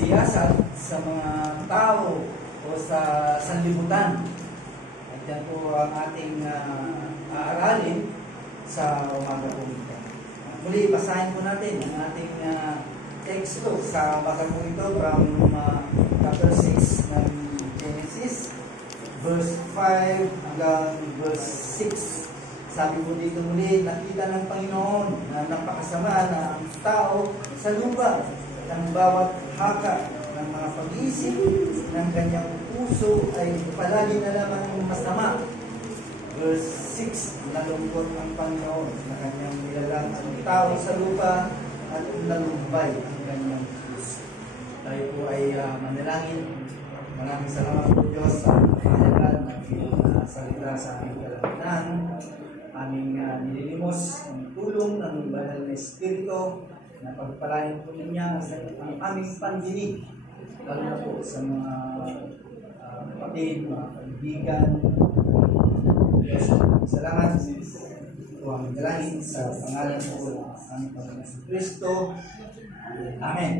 pagsisiyasat sa mga tao o sa sanlibutan. At yan po ang ating aaralin sa umaga po ito. Muli, basahin po natin ang ating teksto sa umaga po ito from chapter 6 ng Genesis, verse 5 hanggang verse 6. Sabi po dito muli, nakita ng Panginoon na napakasama na ang tao sa lupa ng bawat haka ng mga pag-iisip ng kanyang puso ay palagi na lamang masama. Verse 6, nalungkot ang Panginoon na kanyang nilalang ang tao sa lupa at nalumbay ang kanyang puso. Tayo po ay manalangin. Maraming salamat po Diyos sa kahalagan ng salita sa aming kalaminan. Aming nililimos ang tulong ng banal na Espiritu na pagpalain po niya ang aming pandinig, lalo na po sa mga kapatid, mga kaibigan. Yes, salamat po ang dalangin sa pangalan po ng aming Panginoon Kristo. Amen.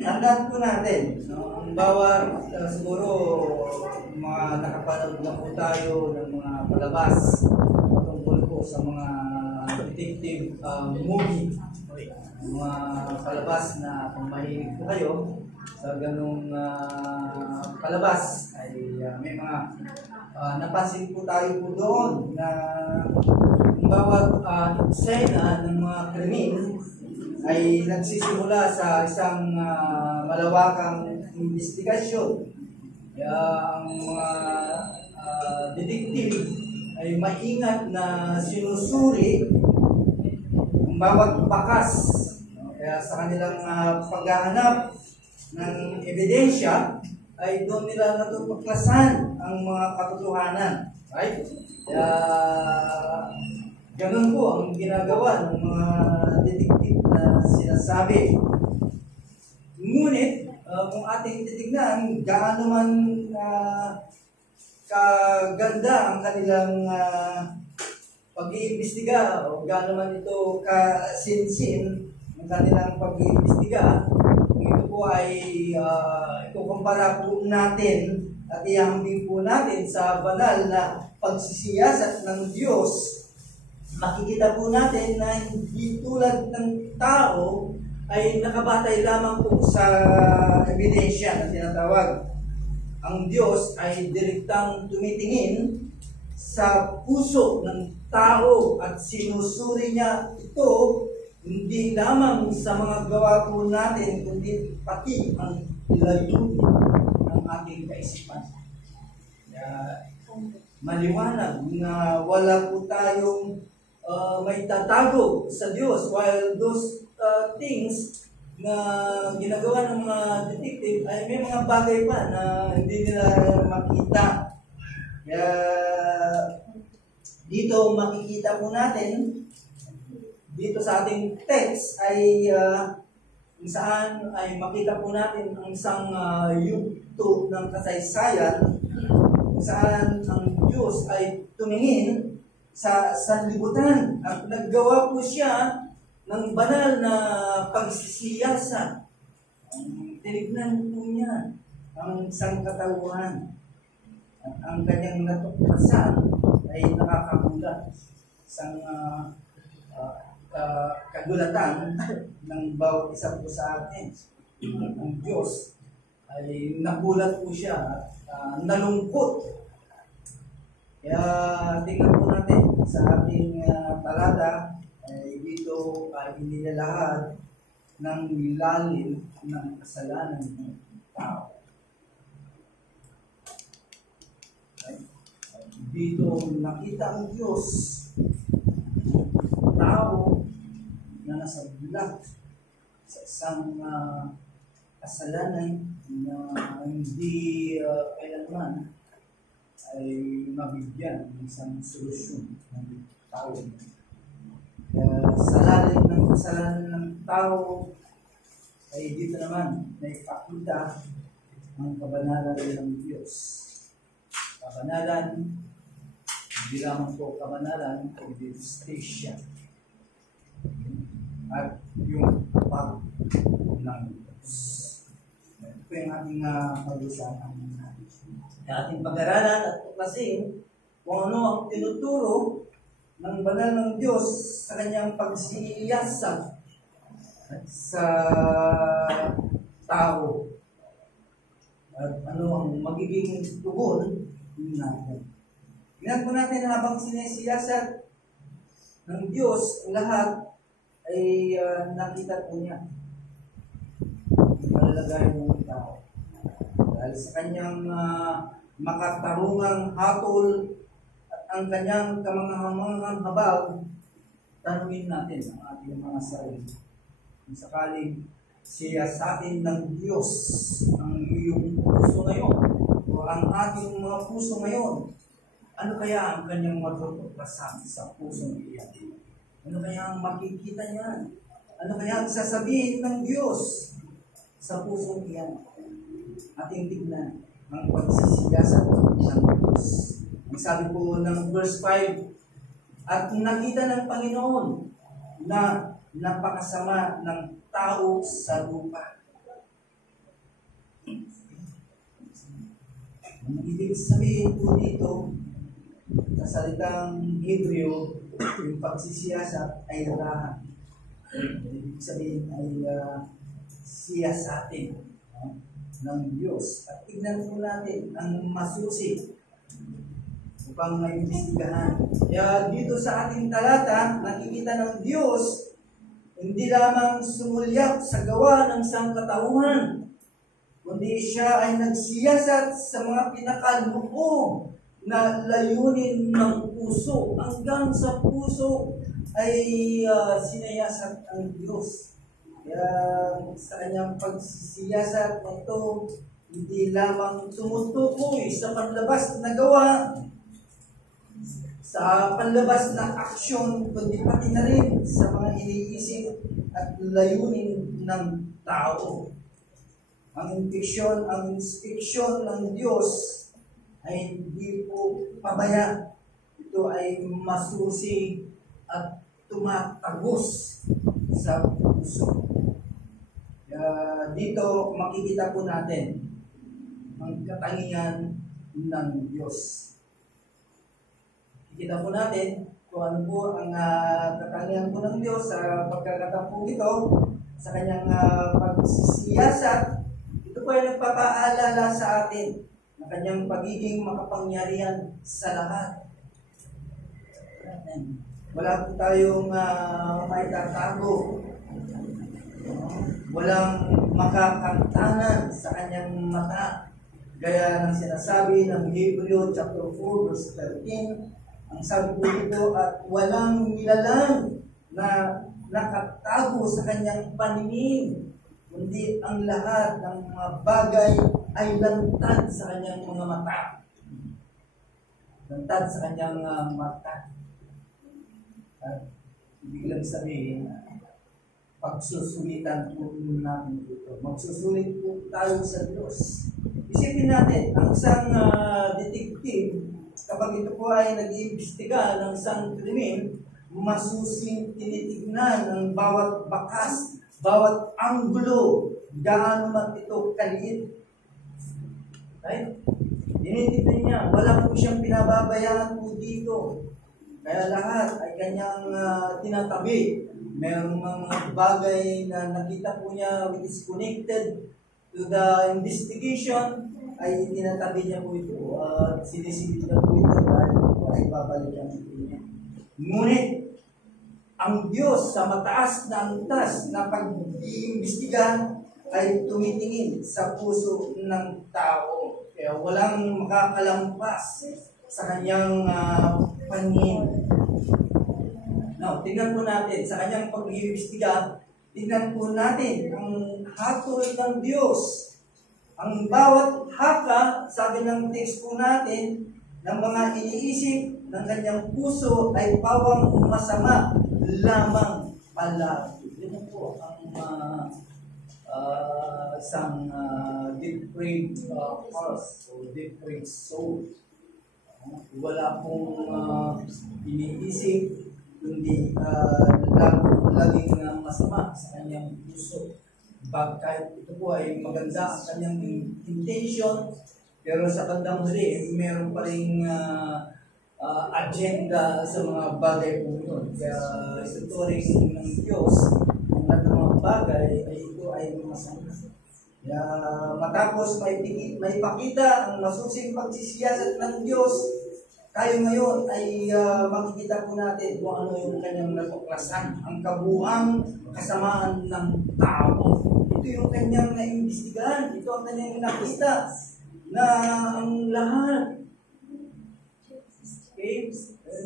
Tandaan po natin, no, ang bawat siguro mga nakapanood na po tayo ng mga palabas tungkol po sa mga detective movie, mga palabas na kung mahilig po kayo sa ganung palabas ay may mga napansin po tayo po doon na bawat eksena ng mga krimen ay nagsisimula sa isang malawakang investigasyon. Kaya ang mga detective ay maingat na sinusuri ang bawat bakas. Kaya sa kanilang paghahanap ng ebidensya ay doon nila natutuklasan ang mga katotohanan. Right? Kaya ganun po ang ginagawa ng mga detective na sinasabi. Ngunit kung ating titignan, gaano man kaganda ang kanilang pag-iimbestiga o gaano man ito kasinsin ang kanilang pag-iimbestiga, ito po ay ikukumpara po natin at ihambing po natin sa banal na pagsisiyasat ng Diyos. Makikita po natin na hindi tulad ng tao ay nakabatay lamang po sa ebidensya na tinatawag. Ang Diyos ay direktang tumitingin sa puso ng tao at sinusuri niya ito hindi lamang sa mga gawa po natin, kundi pati ang layunin ng ating kaisipan. Maliwanag na wala po tayong may tatago sa Diyos, while those things na ginagawa ng mga detective ay may mga bagay pa na hindi nila makita. Kaya dito makikita po natin, dito sa ating text ay kung saan ay makita po natin ang isang yugto ng kasaysayan kung saan ang Diyos ay tumingin sa sanlibutan at naggawa po siya ng banal na pagsisiyasat. Tinignan po niya ang isang katauhan at ang kanyang natuklasan ay nakakagulat. Isang kagulatan ng bawat isa po sa atin. Ang Diyos ay nagulat po siya at nalungkot. Kaya tingnan po natin sa ating talata ay dito ay inilalahad ng lalim ng kasalanan ng tao. Dito nakita ang Diyos tao na nasa bulag sa isang kasalanan na hindi kailanman ay mabigyan ng isang solusyon ng tao. Sa lalim ng kasalanan ng tao ay dito naman naipakita ang kabanalan ng Diyos. Kabanalan, hindi lamang po kabanalan, kundi justisya. At yung pag ng Diyos. ito yung ating pag-usapan. Yung ating pag-aralan at tuklasin kung ano ang tinuturo ng banal ng Diyos sa kanyang pagsiyasat sa tao. At ano ang magiging tugon natin. Tingnan po natin habang sinisiyasat ng Diyos ang lahat ay nakita po niya ang kalalagayan ng tao. Dahil sa kanyang makatarungang hatol at ang kanyang kamanghamanghang habag, tanungin natin ang ating mga sarili. Kung sakaling siya sa atin ng Diyos ang iyong puso ngayon o ang ating mga puso ngayon, ano kaya ang kanyang matutuklasan sa pusong iyan? Ano kaya ang makikita niyan? Ano kaya ang sasabihin ng Diyos sa pusong iyan? Ating tignan ang pagsisiyasat ng Diyos. Ang sabi po ng verse 5, at nakita ng Panginoon na napakasama ng tao sa lupa. Ang ibig sabihin po dito, sa salitang Hebreo, yung pagsisiyasat ay rahan. Ibig sabihin ay siyasatin ng Diyos. At tignan po natin ang masusi upang maimbestigahan. Kaya dito sa ating talata, nakikita ng Diyos hindi lamang sumulyap sa gawa ng sangkatauhan, kundi siya ay nagsiyasat sa mga pinakaloob na layunin ng puso. Hanggang sa puso ay sinayasat ang Diyos. Kaya sa kanyang pagsisiyasat na ito, hindi lamang tumutukoy sa panlabas na gawa, sa panlabas na aksyon, kundi pati na rin sa mga iniisip at layunin ng tao. Ang inspeksyon ng Diyos ay hindi po pabaya. Ito ay masusi at tumatagos sa puso. Dito makikita po natin ang katangian ng Diyos. Kita po natin kung ano po ang katangian po ng Diyos sa pagkakataon po ito, sa kanyang pagsisiyasat. Ito po ay nagpapaalala sa atin ng kanyang pagiging makapangyarihan sa lahat. Wala po tayong maitatago. Walang makakantanan sa kanyang mata. Gaya ng sinasabi ng Hebreo chapter 4 verse 13, ang sabi po dito, at walang nilalang na nakatago sa kanyang paningin, kundi ang lahat ng mga bagay ay lantad sa kanyang mga mata. Lantad sa kanyang mata. At ibig lang sabihin, pagsusulitan po natin dito. Magsusulit po tayo sa Diyos. Isipin natin, ang isang detective, kapag ito po ay nag-iimbestiga ng isang krimen, masusing tinitignan ng bawat bakas, bawat anggulo, gaano man ito kaliit. Right? Tinitignan niya, wala po siyang pinababayaan po dito. Kaya lahat ay kanyang tinatabi. Mayroong mga bagay na nakita po niya which is connected to the investigation, ay tinatabi niya po ito at sinisilip niya po ito dahil po ay babalikan ito niya. Ngunit, ang Diyos sa mataas na antas na pag-iimbestiga ay tumitingin sa puso ng tao. Kaya walang makakalampas sa kanyang paningin. Now, tingnan po natin sa kanyang pag-iimbestiga, tingnan po natin ang hatol ng Diyos. Ang bawat haka, sabi ng text po natin, ng mga iniisip ng kanyang puso ay pawang masama lamang pala. Yun po ang isang depraved heart o depraved soul. Wala pong iniisip, kundi laging masama sa kanyang puso. kahit ito po ay maganda ang kanyang intention, pero sa bandang huli, meron pa rin agenda sa mga bagay po yun. Kaya ituturing ng Diyos ang lahat ng mga bagay ay ito ay masama. Kaya matapos may pakita ang masusing pagsisiyasat ng Diyos, tayo ngayon ay makikita po natin kung ano yung kanyang natuklasan, ang kabuuang kasamaan ng tao. Ito yung kanyang naimbestigahan, ito ang kanyang nakita na ang lahat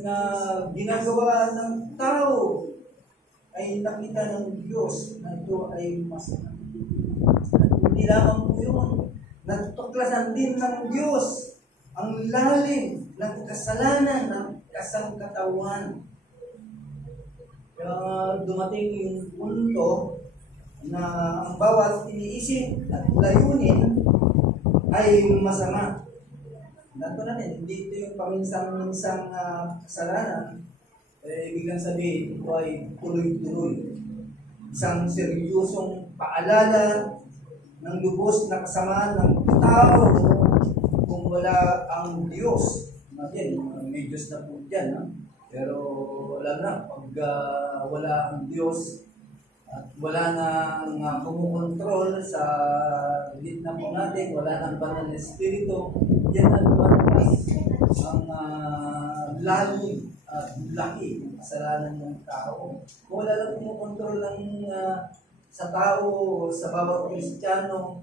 na ginagawa ng tao ay nakita ng Diyos na ito ay masama. At hindi lamang po yun, natuklasan din ng Diyos ang lalim ng kasalanan ng kasangkatawan. Kaya dumating yung punto na ang bawat iniisip at layunin ay masama. Nato natin, hindi ito yung paminsang-minsang kasalanan. Ibig sabihin, ito ay tuloy-tuloy. Isang seryosong paalala ng lubos na kasamaan ng tao kung wala ang Diyos. Again, may Diyos na po dyan. Ha? Pero wala na, pag wala ang Diyos at wala nang kumukontrol sa gitna po natin, wala nang banal na espiritu, yan ang lumalabas ang lalim at laki ng kasalanan ng tao. Kung wala lang kumukontrol ng sa tao, sa bawat Kristiyano,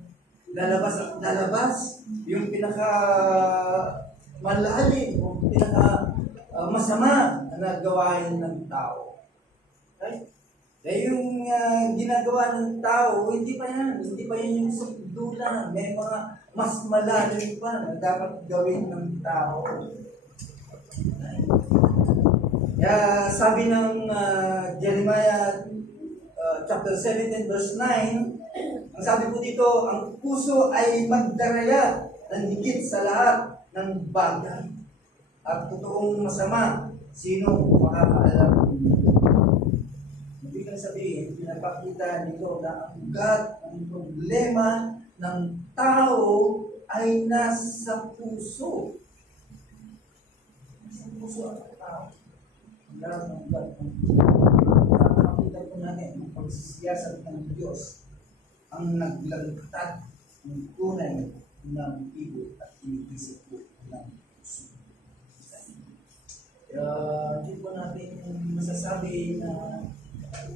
lalabas at lalabas yung pinaka malalim o pinaka masama na gawain ng tao. Right? Dahil yung ginagawa ng tao, hindi pa yan yung sukdulan. May mga mas malalim pa na dapat gawin ng tao. Kaya sabi ng Jeremiah chapter 17 verse 9, ang sabi po dito, ang puso ay magdaraya ng higit sa lahat ng bagay. At totoong masama, sino makakaalam? Ibig sabihin, pinapakita nito na ang ugat, ang problema ng tao ay nasa puso. Nasa puso ang tao. Ang lahat ng ugat. Pinapakita po natin ang pagsisiyasat ng Diyos ang naglagtad ng tunay ng ibo at inisip po ng puso. Kaya hindi po natin masasabi na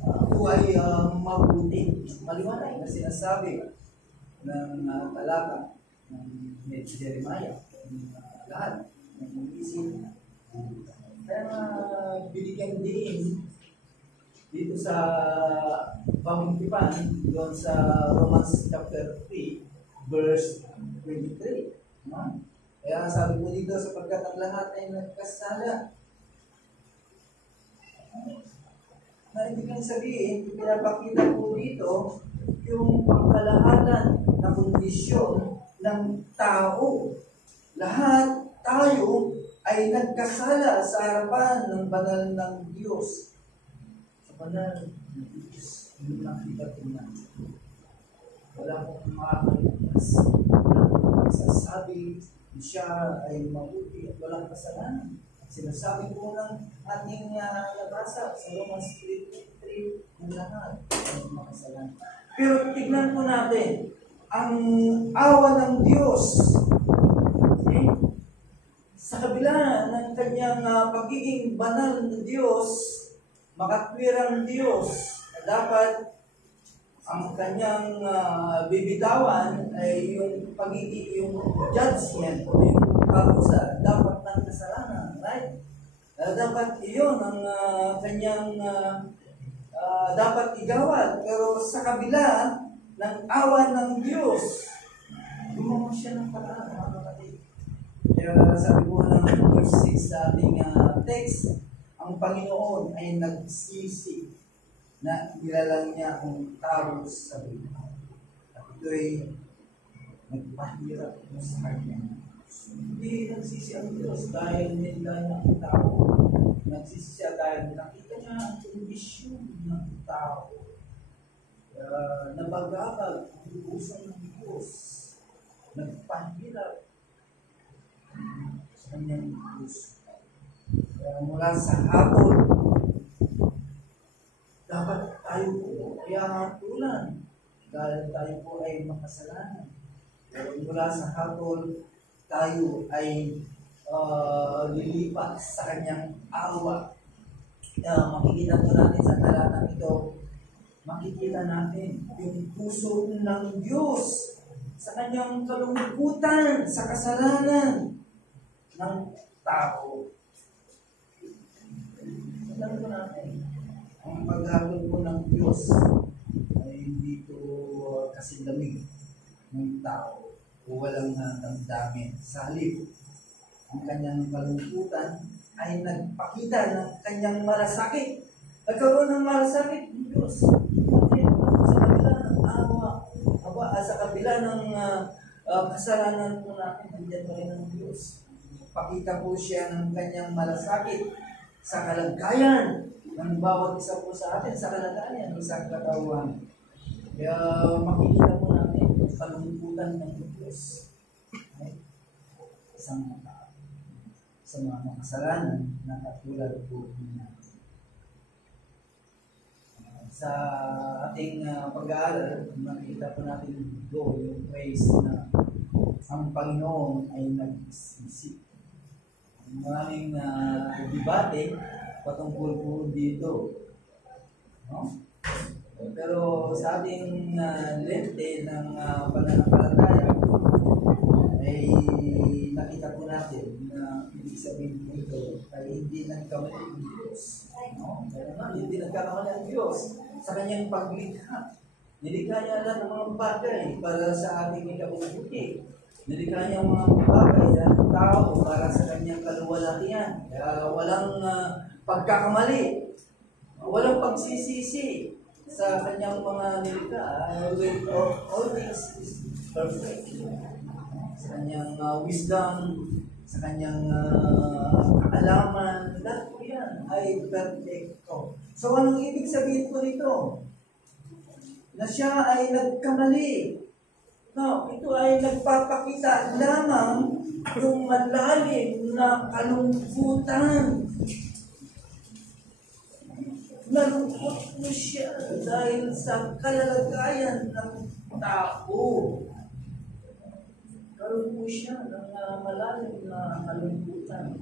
ako ay mabuti. Maliwanag na sinasabi ng talata ng Jeremiah, lahat ng isip. Kaya binigyan din dito sa pamutipan doon sa Romans chapter 3 verse 23. Kaya sabi po dito, sapagkat ang lahat ay nagkasala. Na ibig sabihin, pinapakita po dito yung pangkalahatan na kondisyon ng tao. Lahat tayo ay nagkasala sa harapan ng banal ng Diyos. Sa banal ng Diyos, yung nakita po natin. Wala pong makakalimutas. Wala pong magsasabi na siya ay mabuti at walang kasalanan. Sinasabi po ng ating nabasa sa Romans 3:23 ng lahat ng mga kasalanan. Pero tignan po natin ang awa ng Diyos. Okay? Sa kabila ng kanyang pagiging banal na Diyos, makatwirang Diyos, dapat ang kanyang bibitawan ay yung pagiging, yung judgment o yung parusa dapat ng kasalanan, right? Dapat iyon ang kanyang dapat igawad. Pero sa kabila ng awa ng Diyos, gumawa siya ng paraan, mga kapatid. Kaya sabi po ng verse 6 sa ating text, ang Panginoon ay nagsisi na nilalang niya ang tao sa buhay. At ito'y nagpahirap sa kanya. Hindi nagsisi ang Diyos dahil nila niya ang tao. Nagsisi siya dahil nakita niya ang kondisyon ng tao. nabagabag ang puso ng Diyos. Nagpahirap sa kanyang puso. Mula sa hapon, dapat tayo po ay hatulan dahil tayo po ay makasalanan. Mula sa hapon, tayo ay lilipat sa kanyang awa. Makikita po natin sa talatang ito, makikita natin yung puso ng Diyos sa kanyang kalungkutan, sa kasalanan ng tao. Alam po natin, ang paghahabol po ng Diyos ay hindi po kasi lamig ng tao o walang damdamin. Sa halip, ang kanyang kalungkutan ay nagpakita ng kanyang malasakit. Nagkaroon ng malasakit ng Diyos. Sa kabila ng awa, sa kabila ng kasalanan po natin, nandiyan pa rin ang Diyos. Pakita po siya ng kanyang malasakit sa kalagayan ng bawat isa po sa atin, sa kalagayan ng isang katawan. Kaya makikita po natin ang kalungkutan ng Diyos. Isang sa mga makasalanan na katulad po niya. Sa ating pag-aaral, makikita po natin dito yung phrase na ang Panginoon ay nag-isip. Maraming debate patungkol po dito. No? Pero sa ating lente ng pananampalataya ay nakita po natin na ibig sabihin po ito ay hindi nagkamali ang Diyos. No? Kaya nga, hindi nagkamali ang Diyos sa kanyang paglikha. Nilikha niya lang ng mga bagay para sa ating ikabubuti. Nilikha niya ang mga bagay ng tao para sa kanyang kaluwalhatian. Kaya walang pagkakamali, walang pagsisisi sa kanyang mga nilikha. All things is perfect. Sa kanyang wisdom, sa kanyang kaalaman, lahat po yan ay perfecto. So anong ibig sabihin po nito? Na siya ay nagkamali. No, ito ay nagpapakita lamang yung malalim na kalungkutan. Nalungkot mo siya dahil sa kalalagayan ng tao. Karoon po siya ng malalim na kalungkutan.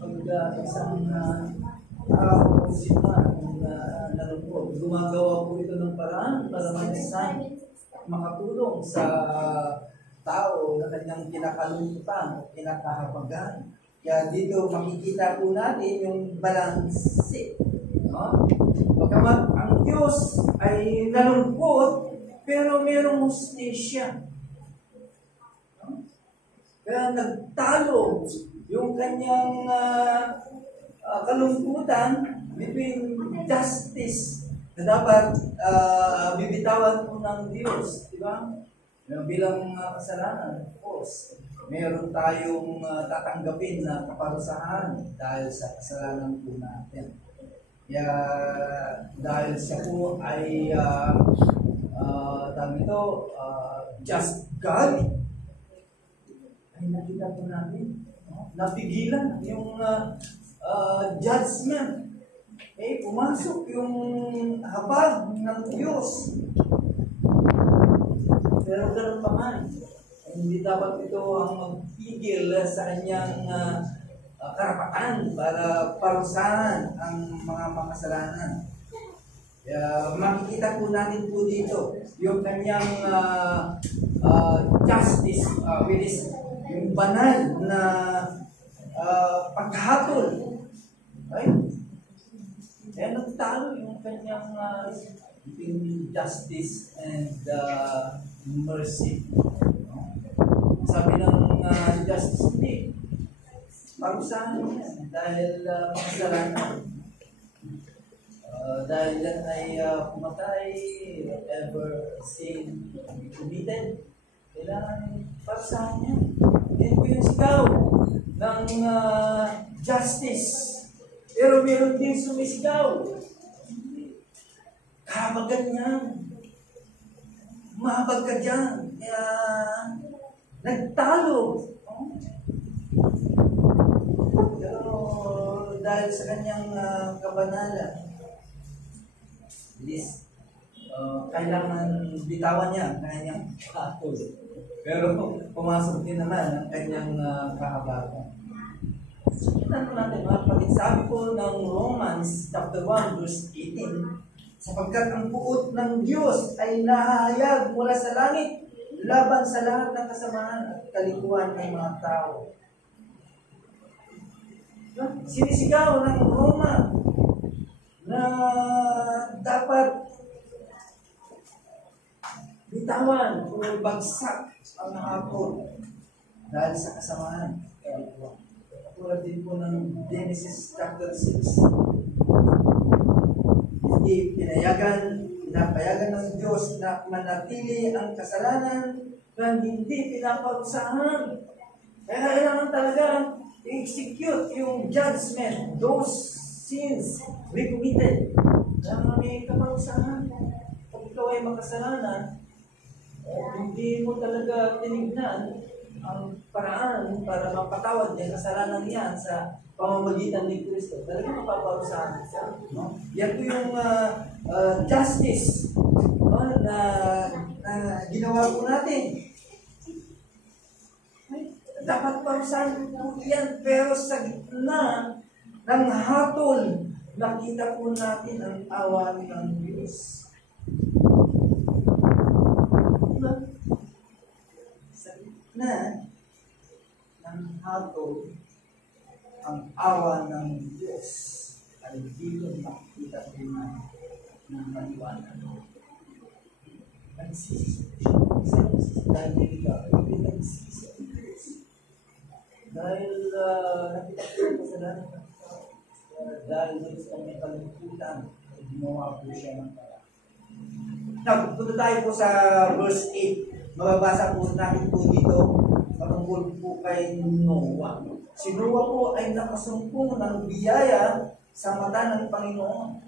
Pag isang tao sila nalungkot, gumagawa po ito ng paraan para makatulong sa tao na kanyang kinakalungkutan o kinakahabagan. Kaya dito makikita po natin yung balanse. No? Bagamat ang Diyos ay nalungkot, pero mayroong hustisya. No? Kaya nagtalo yung kanyang kalungkutan between justice na dapat bibitawan po ng Diyos, di ba? Bilang kasalanan, of course, meron tayong tatanggapin na kaparusahan dahil sa kasalanan po natin. Kaya dahil siya po ay just God, ay nakita po natin, napigilan yung judgment. Pumasok yung habag ng Diyos. Pero ganun pa man, hindi dapat ito ang magpigil sa kanyang karapatan para parusahan ang mga makasalanan. Makikita po natin po dito yung kanyang justice, which is yung banal na paghatol. Right? Kaya nagtalo yung kanyang justice and mercy. Sabi ng justice, hindi. Parusahan yan dahil makasalanan. Dahil yan ay pumatay, whatever sin committed, kailangan parusahan yan. Yan po yung sigaw ng justice. Pero meron din sumisigaw. Kahabagan yan. Mahabag ka dyan. Kaya, nagtalo. Pero, dahil sa kanyang kabanalan, kailangan bitawan niya ang kanyang hatol. Pero, pumasok din naman ang kanyang kahabagan. Tignan po natin mga kapatid. Sabi po ng Romans chapter 1 verse 18, sapagkat ang puot ng Diyos ay nahayag mula sa langit laban sa lahat ng kasamaan at kalikuan ng mga tao. Sinisigaw ng Roma na dapat bitawan o bagsak ang hapon dahil sa kasamaan. Tulad din po ng Genesis chapter 6. Hindi pinapayagan ng Diyos na manatili ang kasalanan na hindi pinaparusahan. Kaya kailangan talaga i-execute yung judgment, those sins we committed. Kaya may kaparusahan. Pag ikaw ay makasalanan, hindi mo talaga tinignan ang paraan para mapatawad niya kasalanan niya sa pamamagitan ni Kristo. Talaga mapaparusahan siya. No? Yan po yung justice na ginawa po natin. Dapat parusahan po yan, pero sa gitna ng hatol, nakita po natin ang awa ng Diyos. Na ng hatol ang awa ng Diyos ay dito makikita din ng maliwanag. Nagsisisi dahil nagsisisi dahil nakita ko yung kasalanan ng tao dahil sa may kalungkutan ay ginawa po siya ng paraan. Now, punta tayo po sa verse 8. Mababasa po natin po dito patungkol po kay Noah. Si Noah po ay nakasumpong ng biyaya sa mata ng Panginoon.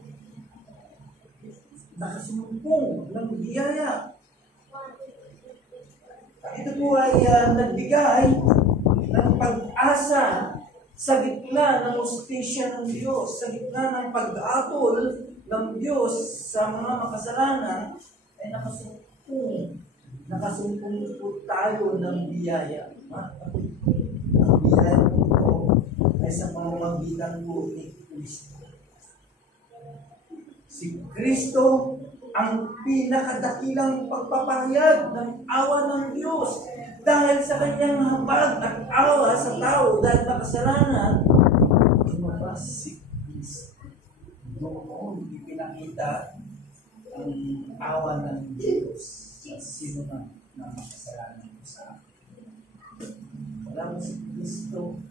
Nakasumpong ng biyaya. Ito po ay nagbigay ng pag-asa sa gitna ng hustisya ng Diyos, sa gitna ng pag-atol ng Diyos sa mga makasalanan, ay nakasumpong. Nakasumpong po tayo ng biyaya. Ang biyaya po ay sa pamamagitan po ni Kristo. Si Kristo ang pinakadakilang pagpapahayag ng awa ng Diyos. Dahil sa kanyang habag at awa sa tao dahil makasalanan, lumabas si Kristo. Noon ipinakita ang awa ng Diyos sa sino na makasalanan ko sa akin. Wala mo si Kristo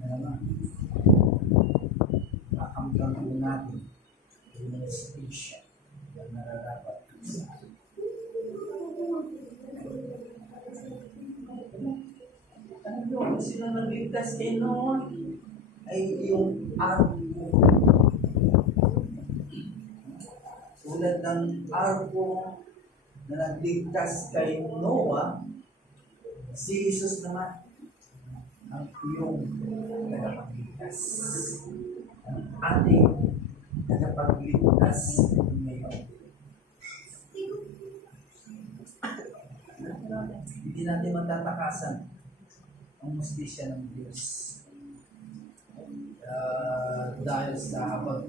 na naman makamgang po natin yung hustisya na nararapat ko sa akin. Ano yun? Sino nagligtas kay Noah? Ay yung arko. Tulad ng arko na nagligtas kay Noah, si Jesus naman ang iyong tagapagligtas. Ang ating tagapagligtas ngayon. Hindi natin matatakasan ang hustisya ng Diyos. Dahil sa habang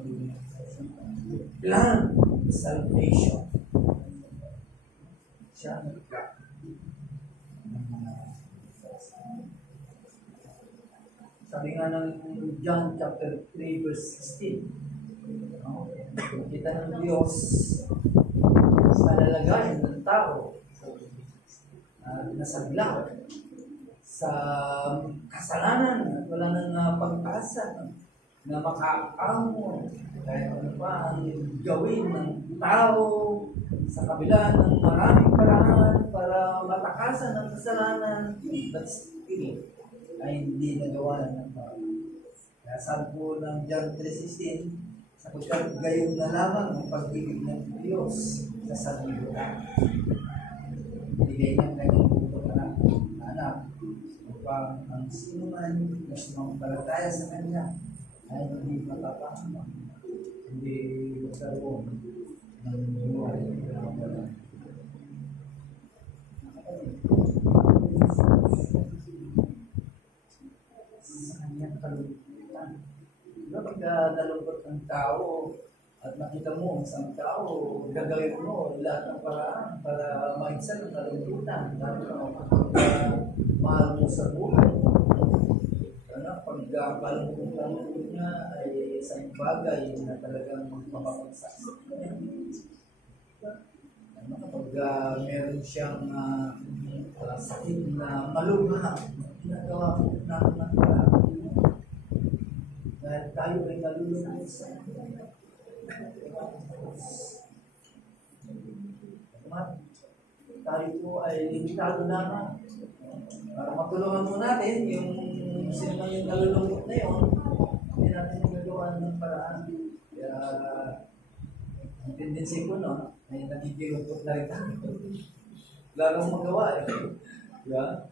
plan salvation, siya nagka sabi nga ng John chapter 3 verse 16, kita ng Diyos sa lalagayan ng tao nasagla sa kasalanan at wala nang pag-asa na makaamon kahit ano pa ang gawin ng tao sa kabila ng maraming paraan para matakasan ng kasalanan, but still ay hindi nagawa ng tao. Kaya sabi po ng John 3:16, sapagkat gayon na lamang ang pag-ibig ng Diyos sa sanlibutan. Bigay niya ang kanyang butong anak upang ang sino man na sumampalataya sa kanya ay hindi matapang, hindi magkaroon ng buhay na wala. Sa kanyang kalungkutan. Diba pagka nalungkot ng tao at nakita mo ang isang tao, gagawin mo lahat ng paraan para maigsan ang kalungkutan. Lalo na mahal mo sa buhay. Pagkalungkutan niya ay isang bagay na talagang magpapagsaksi. Kapag meron siyang sakit na malugha, ginagawa ko ng dahil tayo ay nalulungkot sa tayo po ay limitado lamang. Para matulungan mo natin yung sino man yung nalulungkot na yun, hindi natin nagagawa ng paraan. Kaya ang tendency ko ay nagigilungkot na rin tayo. Wala kang magawa eh. Diba?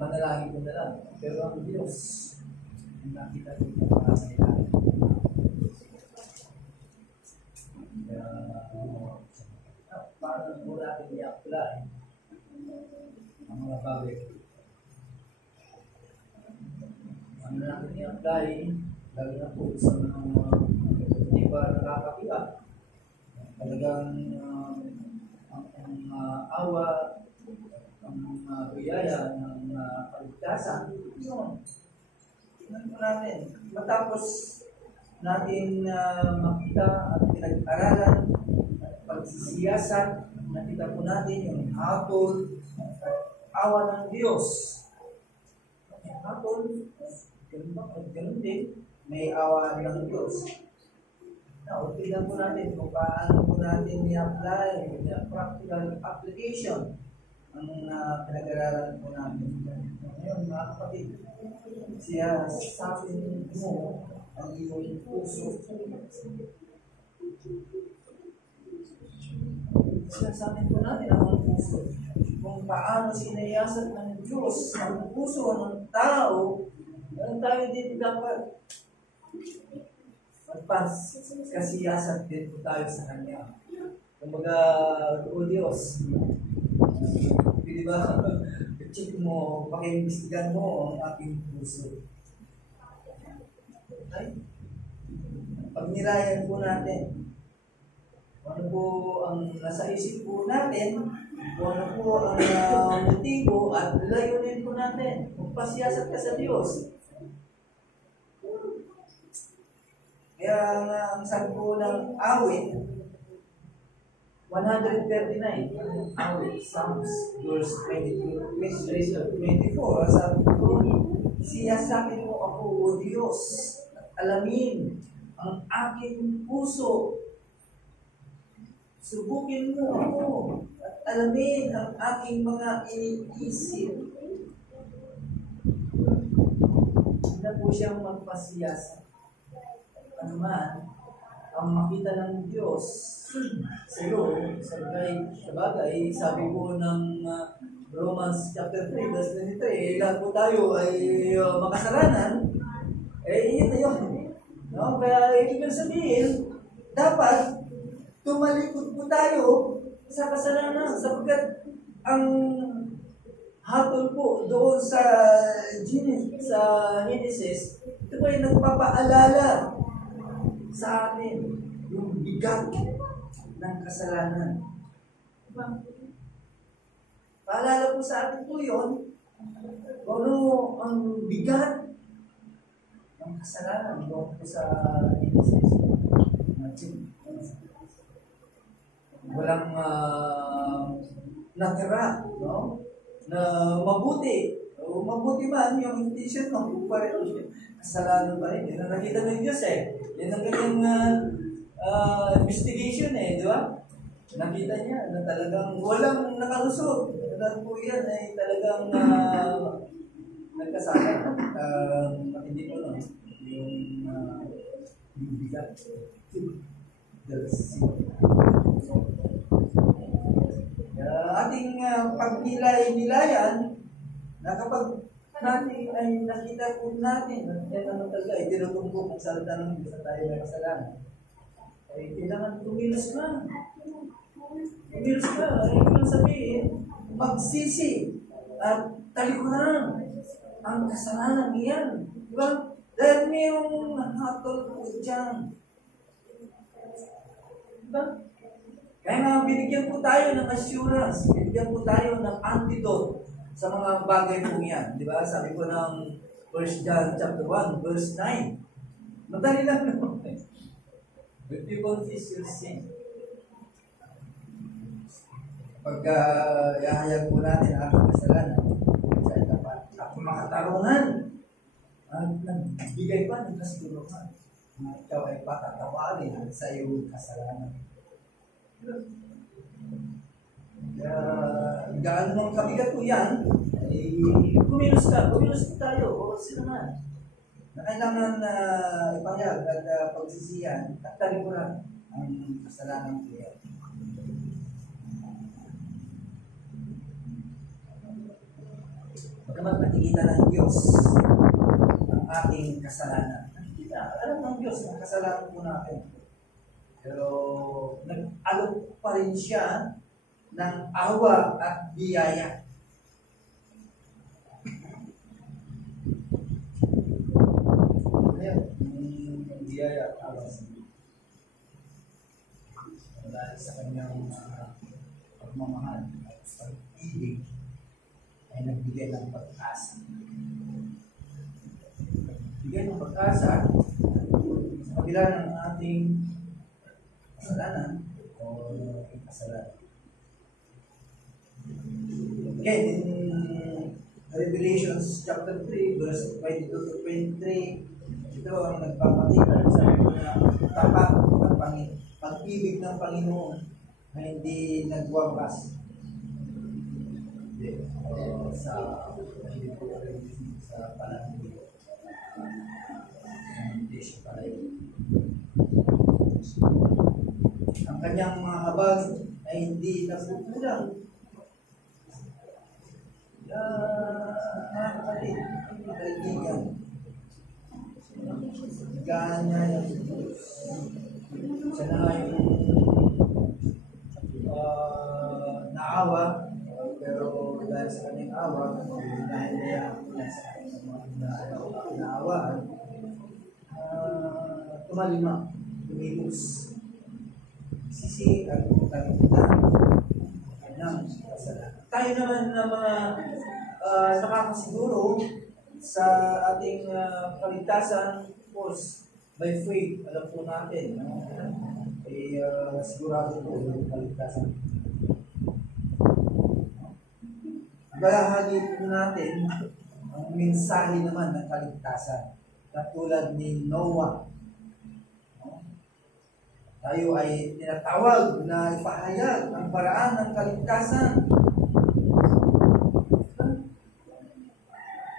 Panalangin ko na lang. Pero ang Diyos, ang nakita ko na parang natin. Kaya, parang po natin i-apply ang mga bagay. Ano natin i-apply, lalo na po sa mga hindi pa nakakapiya. Talagang ang awa, ang biyaya ng kaligtasan, yun. Tingnan po natin. Matapos natin makita at pinag-aralan at pagsisiyasat, nakita po natin yung hatol at awa ng Diyos. Yung hatol, ganun din, may awa ng Diyos. Now, tignan po natin kung paano po natin i-apply, yung practical application ang pinag-aralan po natin. Ngayon, mga kapatid, siya sa atin mo ang iyong puso. Sinasabi po natin ang puso. Kung paano sinayasat ng Diyos ang puso ng tao, ang tayo din dapat magpaskasiyasat din po tayo sa Kanya. Kumbaga, o Diyos, di ba? I-check mo, pakiimbestigan mo ang aking puso. Okay? Pag nilayan po natin, ano po ang nasa isip po natin, kung ano po ang motibo at layunin po natin. Magpasiyasat ka sa Diyos. Kaya ang sabi po ng awit, 139, awit, Psalms, verse 24, sabi po, siyasatin mo ako, O Diyos, at alamin ang aking puso. Subukin mo ako, at alamin ang aking mga iniisip. Hindi po siyang magpasiyasat. Ano man, ang makita ng Diyos sa iyo, sa bagay, sabi po ng Romans chapter 3, verse 23, lahat po tayo ay makasalanan, yun na yun. No? Kaya ibig sabihin, dapat tumalikod po tayo sa kasalanan sapagkat ang hatol po doon sa Genesis, ito po ay nagpapaalala sa atin yung bigat ng kasalanan. Diba? Paalala po sa atin po yun, ano ang bigat ng kasalanan doon po sa Genesis. Walang natira, no? Na mabuti. O mabuti man yung intention mo, pa rin. Kasalanan pa rin. Yun ang nakita ng Diyos eh. Yan ang kanyang investigation eh, di ba? Nakita niya na talagang walang nakalusot. Talagang po yan ay talagang nagkasala. Matindi po no? Yung bigat. ating pagnilay-nilayan na kapag natin ay nakita po natin at yan naman talaga ay tinutumbok ang salita ng Diyos na tayo may kasalanan. Ay kailangan tumilos ka. Tumilos ka. Ay kailangan sabihin, magsisi at talikuran ang kasalanan niyan. Diba? Dahil mayroong hatol po dyan. Diba? Kaya nga binigyan po tayo ng assurance, binigyan po tayo ng antidote sa mga bagay po yan. Di ba? Sabi ko ng 1 John chapter 1, verse 9. Madali lang naman. If you confess your sin, pagka yahayag po natin ang aking kasalanan, sa itapat, ako makatarungan, at nagbigay pa ng kasiguruhan na ikaw ay patatawarin sa iyong kasalanan. Gaano mang kabigat po yan, ay kumilos po tayo, o sino man, na kailangan ipahayag at pagsisiyan at talikuran ang kasalanan po yan. Bagamat nakikita ng Diyos ang ating kasalanan. Nakikita, alam ng Diyos ang kasalanan po natin. Pero nag-alok pa rin siya ng awa at biyaya. Ayan, yung biyaya at awa sa Diyos. Dahil sa kanyang pagmamahal at pag-ibig ay nagbigay ng pag-asa. Nagbigay ng pag-asa sa kabila ng ating kasalanan o kasalanan. Again, in Revelation chapter 3, verse 22 to 23, ito ang nagpapakita sa akin na tapat ng pag-ibig ng Panginoon na hindi nagwawakas. Sa pananamit. Hindi siya palay. Ang kanyang mga habag ay hindi nagpupulang. Mga kapatid, kaibigan, gana yung Diyos. Siya na yung naawa, pero dahil sa kanyang awa, dahil niya naawaan, tumalima, tumilos. Sisi at kalimutan ng kasalanan. Tayo naman na mga nakakasiguro sa ating kaligtasan, of course, by faith, alam po natin, ay sigurado po yung kaligtasan. Bahagi po natin ang mensahe naman ng kaligtasan, katulad ni Noah. Tayo ay tinatawag na ipahayag ang paraan ng kaligtasan.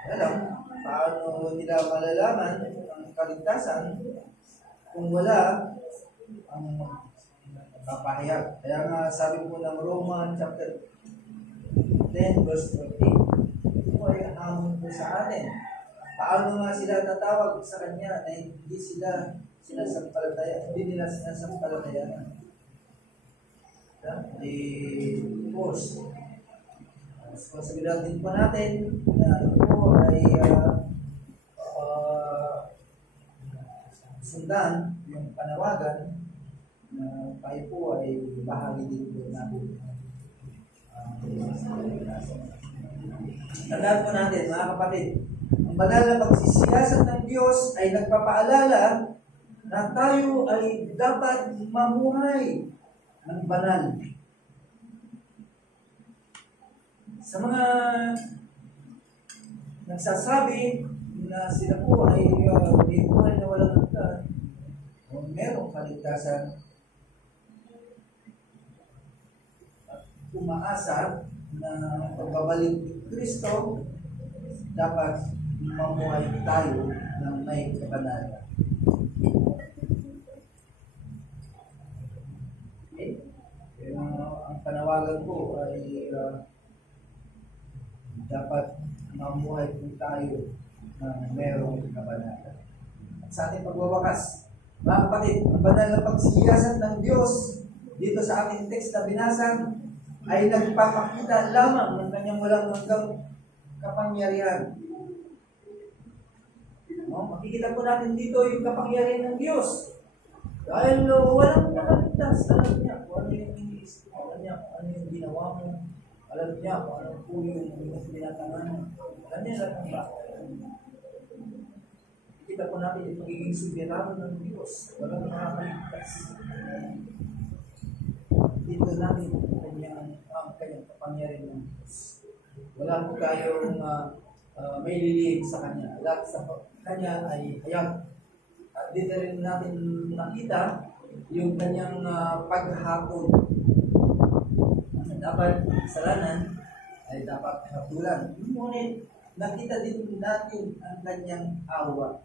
Alam, paano nila malalaman ang kaligtasan kung wala ang papahayag? Kaya nga sabi po ng Roman chapter 10 verse 14, ito ay hamon po sa atin. Paano nga sila tatawag sa Kanya na hindi sila sinasampalataya, hindi nila sinasampalatayanan. Of course, responsibility din po natin na ito ay sundan yung panawagan na tayo po ay bahagi din po natin. Tandaan po natin, mga kapatid, ang banal na pagsisiyasat ng Diyos ay nagpapaalala na tayo ay dapat mamuhay ng banal. Sa mga nagsasabi na sila po ay may buhay na walang hanggan o merong kaligtasan at umaasa na pagbabalik ni Kristo, dapat mamuhay tayo ng may kabanalan. Okay? Ang panahon panawagan ko ay dapat mamuhay po tayo na merong kabanata. At sa ating pagwawakas, mga kapatid, ang banal na pagsiyasan ng Diyos dito sa ating text na binasa ay nagpapakita lamang ng kanyang walang hanggang kapangyarihan. No? Makikita po natin dito yung kapangyarihan ng Diyos. Dahil walang nakaligtas, alam niya kung ano yung iniisip mo, alam niya kung ano yung ginawa mo, alam niya kung ano po yung tinatangan mo, alam niya lahat ng bakit. Kita po natin yung pagiging soberano ng Diyos, walang nakakaligtas. Dito natin ang kanyang kapangyarihan ng Diyos. Wala po tayong may lilihim sa Kanya. Lahat sa Kanya ay hayag. At dito rin natin nakita yung Kanyang paghapon. Ang dapat kasalanan ay dapat hatulan. Ngunit nakita din natin ang Kanyang awa.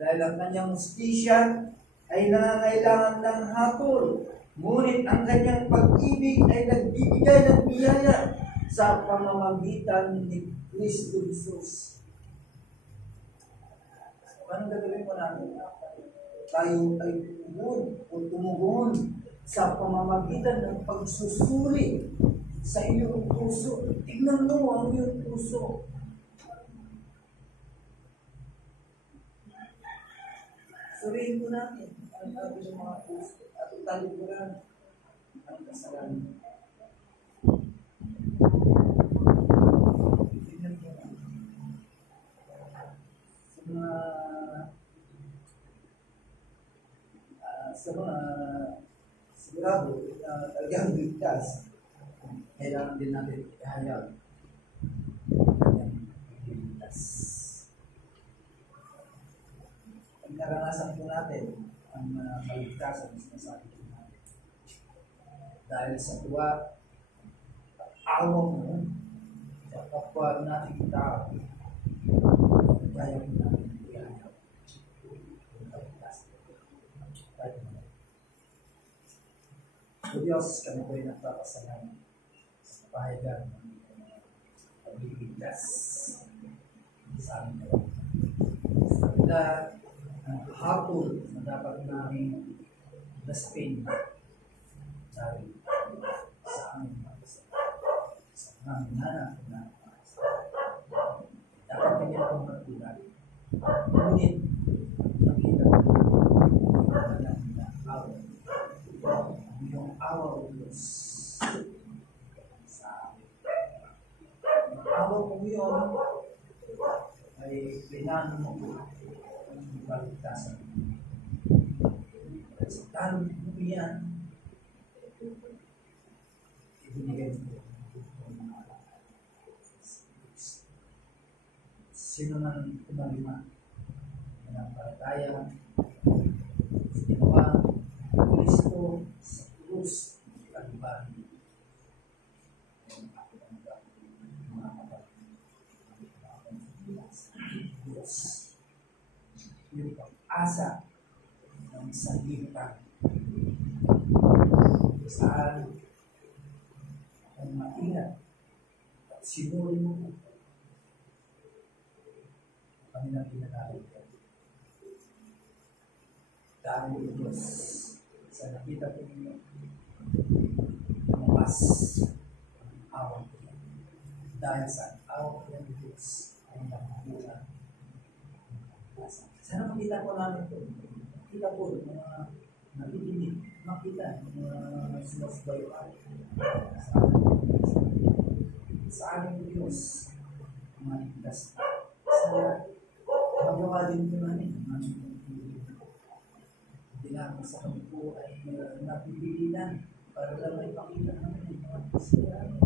Dahil ang Kanyang hustisya ay nangangailangan ng hatol. Ngunit ang Kanyang pag-ibig ay nagbibigay ng biyaya sa pamamagitan ni Kristo Jesus. Anong gagawin mo natin? Tayo ay tumugon sa pamamagitan ng pagsusuri sa iyong puso. Tignan mo ang iyong puso. Suriin mo natin ang ating mga puso at talikuran ang kasalanan. Tignan mo natin. Sa mga sigurado na talagang ligtas, kailangan din natin ihayag ang ligtas. Pag naranasan po natin ang kaligtasan sa sinasabi po natin, dahil sa tuwa at awa mo sa kapwa nating tao, kaya po natin ihayag ang kaligtasan. So Diyos, kami po ay nagpapasalamat sa kapahayagan ng pagligtas sa amin. Sa kanila, ang hapon na dapat namin daspin dahil sa aming sa aming nanak na dapat kanya akong magtulan. Ngunit, nakita ko na awa. Yung awa ko Diyos sa amin. Ang awa ko yun ay pinano mo po ang kaligtasan. Sa tanong mo yan, ibinigay mo sino man kumalima ng palataya, ginawa Kristo sa krus at ibagi. Diyos, yung pag-asa ng sanlibutan saan ang maingat at sinuri mo kami nang pinanalig ka. Dahil Diyos, sa nakita ko ninyo, lumakas ang awa ko. Dahil sa awa ko ng Diyos ay nakakuha. Sana makita po namin ito. Makita po yung mga nakikinig. Makita yung mga sinusbayo sa aming Diyos. Mga ikas. Sana magawa din po namin. Hindi namin sa kami po ay napipili lang para lang may pakita namin yung mga kasalanan.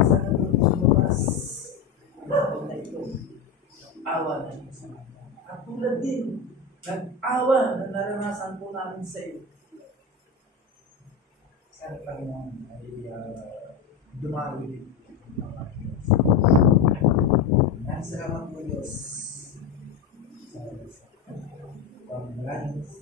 Sana po lumabas ang lahat na ito. Awa na ito sa mga. At tulad din, nag-awa na naranasan po namin sa iyo. Sana Panginoon ay dumawi din ng aking Diyos. Salamat po Diyos. Salamat po.